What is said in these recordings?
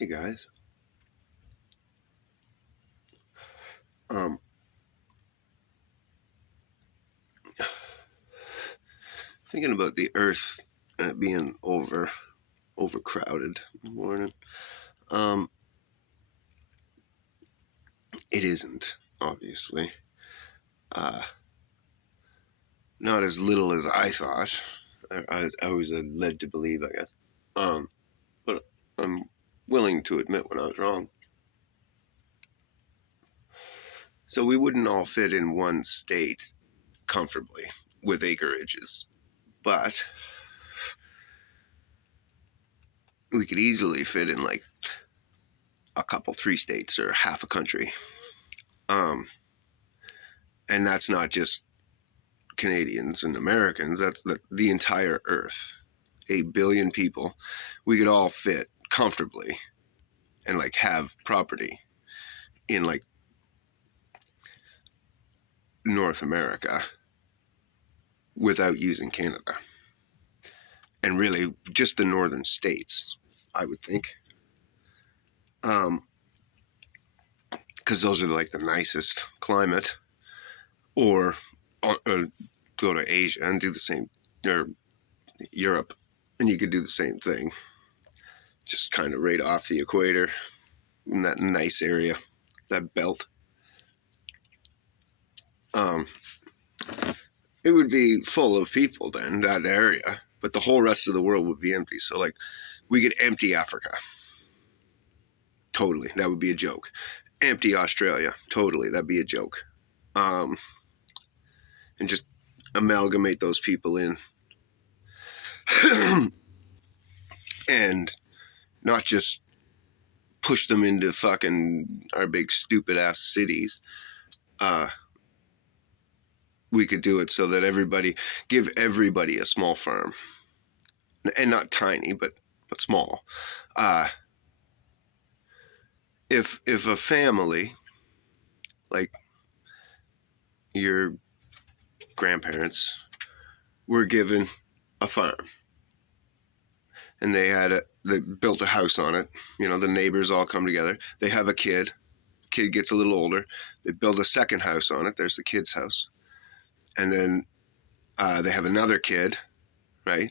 Hey guys. Um, Thinking about the Earth and it being overcrowded in the morning. Um, it isn't, obviously. Uh, Not as little as I thought. I was led to believe, I guess. But I'm willing to admit when I was wrong. So we wouldn't all fit in one state comfortably with acreages, but we could easily fit in like a couple, three states or half a country. Um, and that's not just Canadians and Americans. That's the entire Earth. 8 billion people. We could all fit comfortably and like have property in like North America without using Canada. And really just the northern states, I would think. Because those are like the nicest climate. Or go to Asia and do the same, or Europe, and you could do the same thing. Just kind of right off the equator in that nice area, that belt. Um, it would be full of people then, that area, but the whole rest of the world would be empty. So, like, we could empty Africa. Totally. That would be a joke. Empty Australia. Totally. That'd be a joke. Um, and just amalgamate those people in. And not just push them into fucking our big stupid ass cities. We could do it so that give everybody a small farm, and not tiny, but small. Uh, if a family, like your grandparents, were given a farm, and they built a house on it, the neighbors all come together. They have a kid. Kid gets a little older. They build a second house on it. There's the kid's house, and then they have another kid, right?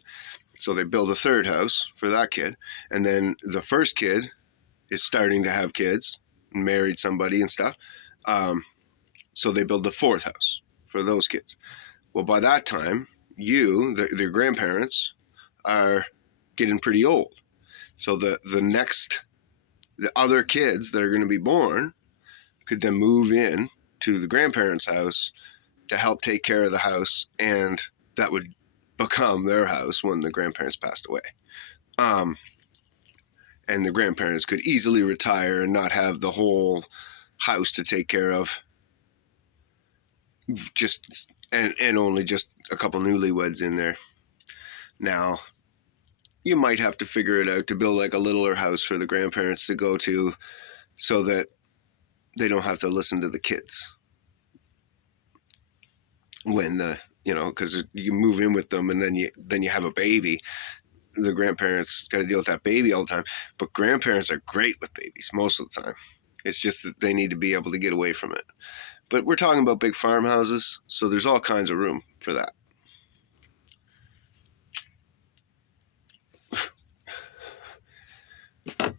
So they build a third house for that kid, and then the first kid is starting to have kids, married somebody and stuff. So they build the fourth house for those kids. Well, by that time, their grandparents, are getting pretty old. So the other kids that are going to be born could then move in to the grandparents' house to help take care of the house, and that would become their house when the grandparents passed away. And the grandparents could easily retire and not have the whole house to take care of. And only just a couple newlyweds in there. Now, you might have to figure it out to build like a littler house for the grandparents to go to, so that they don't have to listen to the kids when because you move in with them, and then you have a baby. The grandparents got to deal with that baby all the time. But grandparents are great with babies most of the time. It's just that they need to be able to get away from it. But we're talking about big farmhouses, so there's all kinds of room for that.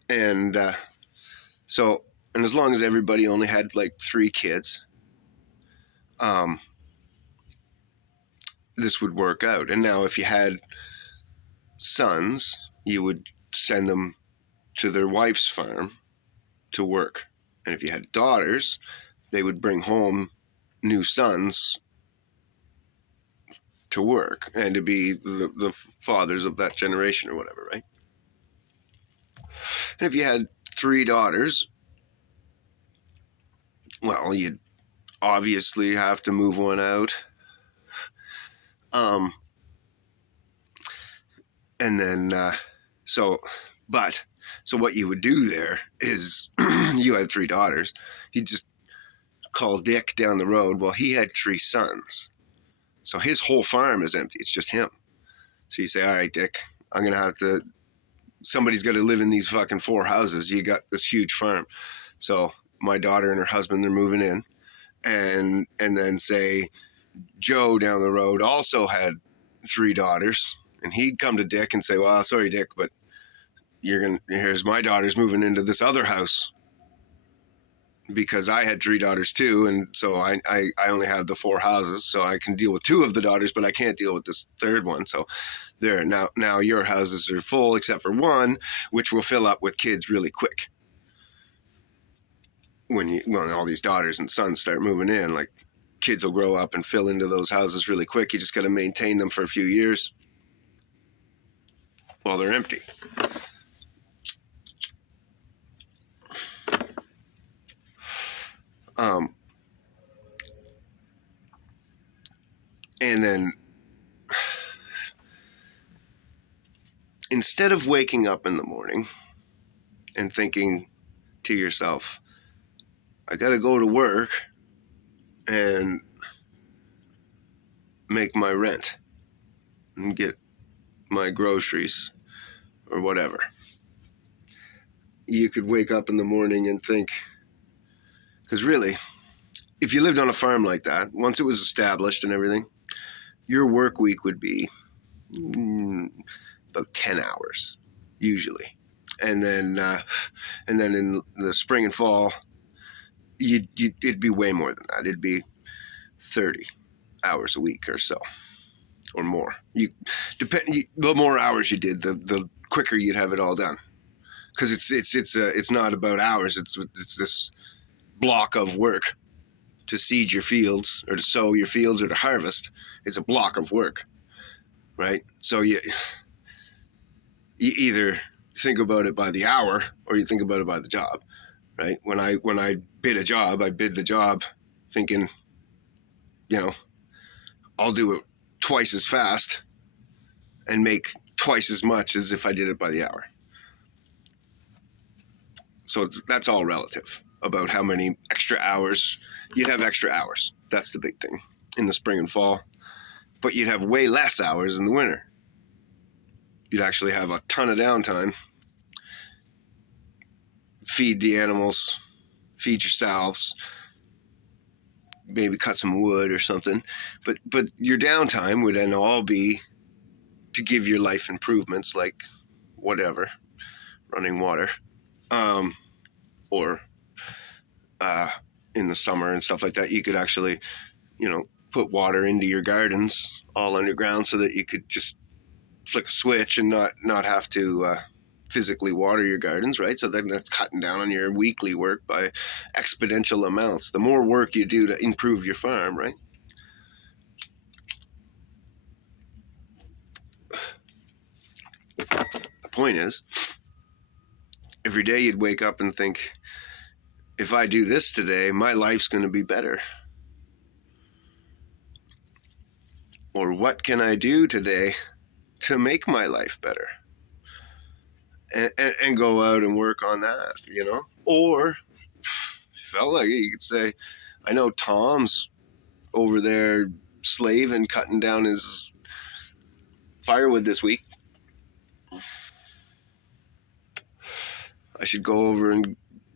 And and as long as everybody only had like 3 kids, this would work out. And now if you had sons, you would send them to their wife's farm to work. And if you had daughters, they would bring home new sons to work and to be the fathers of that generation or whatever, right? And if you had 3 daughters, well, you'd obviously have to move one out. And then, so what you would do there is, you had 3 daughters, you'd just call Dick down the road. Well, he had 3 sons. So his whole farm is empty. It's just him. So you say, all right, Dick, I'm going to have to somebody's got to live in these fucking 4 houses. You got this huge farm. So my daughter and her husband, they're moving in, and then say Joe down the road also had 3 daughters, and he'd come to Dick and say, well, sorry, Dick, but here's my daughters moving into this other house because I had 3 daughters too, and so I only have the 4 houses, so I can deal with 2 of the daughters, but I can't deal with this third one. So there, now your houses are full except for 1, which will fill up with kids really quick. When all these daughters and sons start moving in, like, kids will grow up and fill into those houses really quick. You just got to maintain them for a few years while they're empty. And then instead of waking up in the morning and thinking to yourself, I got to go to work and make my rent and get my groceries or whatever, you could wake up in the morning and think, because really, if you lived on a farm like that, once it was established and everything, your work week would be about 10 hours usually, and then in the spring and fall, it'd be way more than that. It'd be 30 hours a week or so, or more. The more hours you did, the quicker you'd have it all done, because it's not about hours. It's this block of work to seed your fields or to sow your fields or to harvest. It's a block of work, right? So you either think about it by the hour or you think about it by the job, right? When I bid a job, I bid the job thinking, I'll do it twice as fast and make twice as much as if I did it by the hour. So that's all relative about how many extra hours. You'd have extra hours. That's the big thing in the spring and fall. But you'd have way less hours in the winter. You'd actually have a ton of downtime. Feed the animals, feed yourselves, maybe cut some wood or something. But your downtime would then all be to give your life improvements, like whatever, running water, or in the summer and stuff like that, you could actually, put water into your gardens all underground so that you could just flick a switch and not have to physically water your gardens, right? So then that's cutting down on your weekly work by exponential amounts. The more work you do to improve your farm, right? The point is, every day you'd wake up and think, if I do this today, my life's going to be better. Or what can I do today to make my life better? And go out and work on that, Or if you felt like it, you could say, I know Tom's over there slaving, cutting down his firewood this week. I should go over and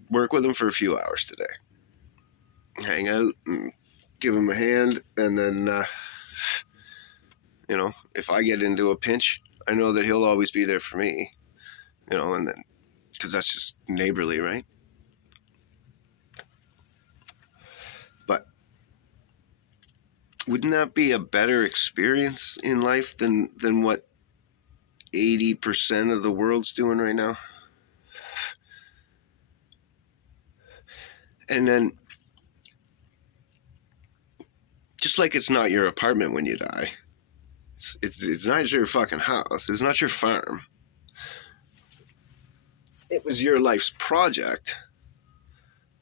work with him for a few hours today. Hang out and give him a hand, and then, if I get into a pinch, I know that he'll always be there for me, and then, because that's just neighborly, right? But wouldn't that be a better experience in life than what 80% of the world's doing right now? And then, just like it's not your apartment when you die, it's not your fucking house, it's not your farm. It was your life's project.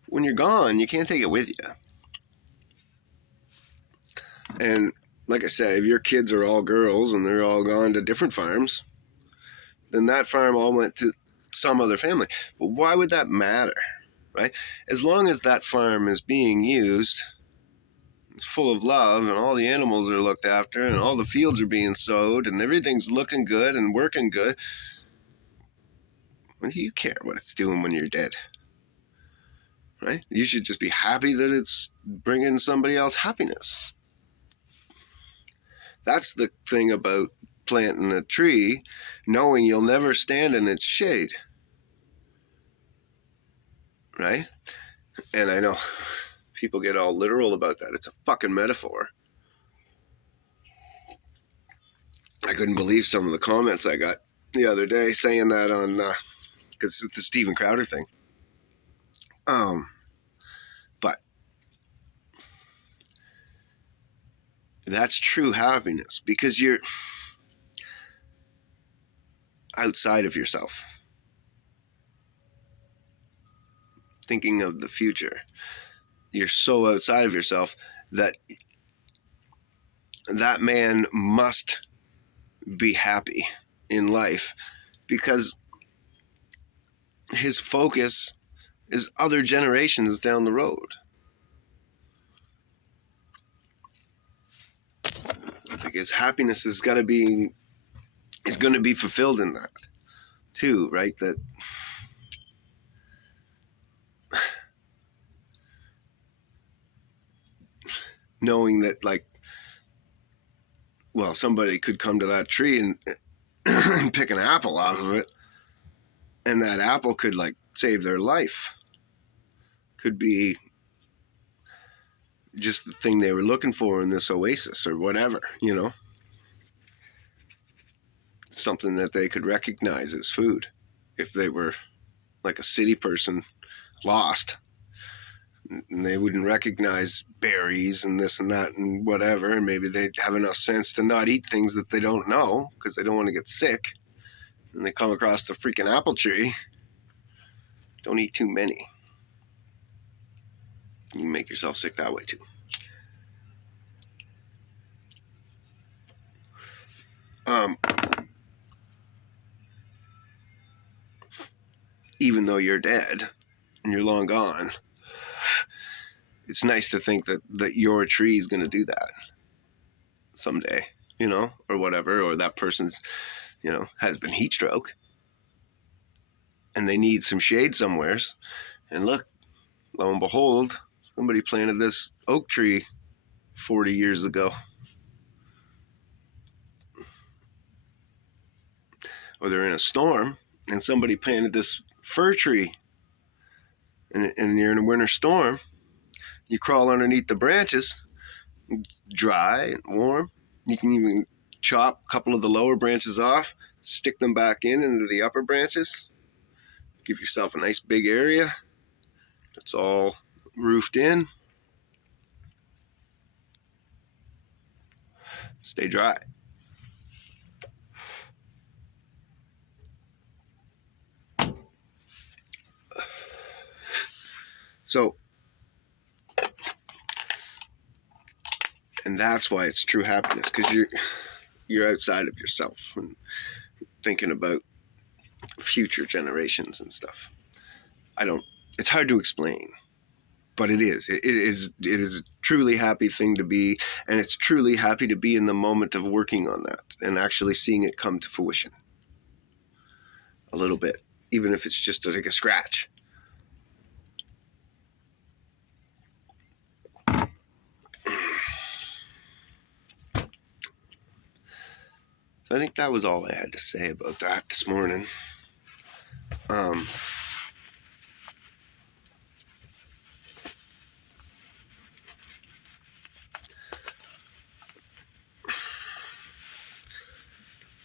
When you're gone, you can't take it with you. And like I said, if your kids are all girls and they're all gone to different farms, then that farm all went to some other family. But why would that matter, right? As long as that farm is being used, it's full of love, and all the animals are looked after, and all the fields are being sowed, and everything's looking good and working good, What do you care what it's doing when you're dead? Right? You should just be happy that it's bringing somebody else happiness. That's the thing about planting a tree, knowing you'll never stand in its shade. Right? And I know people get all literal about that. It's a fucking metaphor. I couldn't believe some of the comments I got the other day saying that on, because it's the Steven Crowder thing. But that's true happiness because you're outside of yourself, thinking of the future. You're so outside of yourself that that man must be happy in life because his focus is other generations down the road. Like his happiness is going to be fulfilled in that too, right? That knowing that, like, well, somebody could come to that tree and pick an apple out of it, and that apple could, like, save their life. Could be just the thing they were looking for in this oasis or whatever, you know? Something that they could recognize as food if they were like a city person lost. And they wouldn't recognize berries and this and that and whatever, and maybe they'd have enough sense to not eat things that they don't know because they don't want to get sick. And they come across the freaking apple tree. Don't eat too many. You make yourself sick that way too. Even though you're dead and you're long gone, it's nice to think that your tree is going to do that someday, you know, or whatever, or that person's, you know, has been heat stroke and they need some shade somewheres. And look, lo and behold, somebody planted this oak tree 40 years ago. Or they're in a storm and somebody planted this fir tree and you're in a winter storm. You crawl underneath the branches, dry and warm. You can even chop a couple of the lower branches off, stick them back into the upper branches. Give yourself a nice big area that's all roofed in. Stay dry. So, and that's why it's true happiness, because you're outside of yourself and thinking about future generations and stuff. It's hard to explain, but it is a truly happy thing to be, and it's truly happy to be in the moment of working on that and actually seeing it come to fruition a little bit, even if it's just like a scratch. So I think that was all I had to say about that this morning.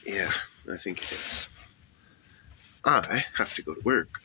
Yeah, I think it is. I have to go to work.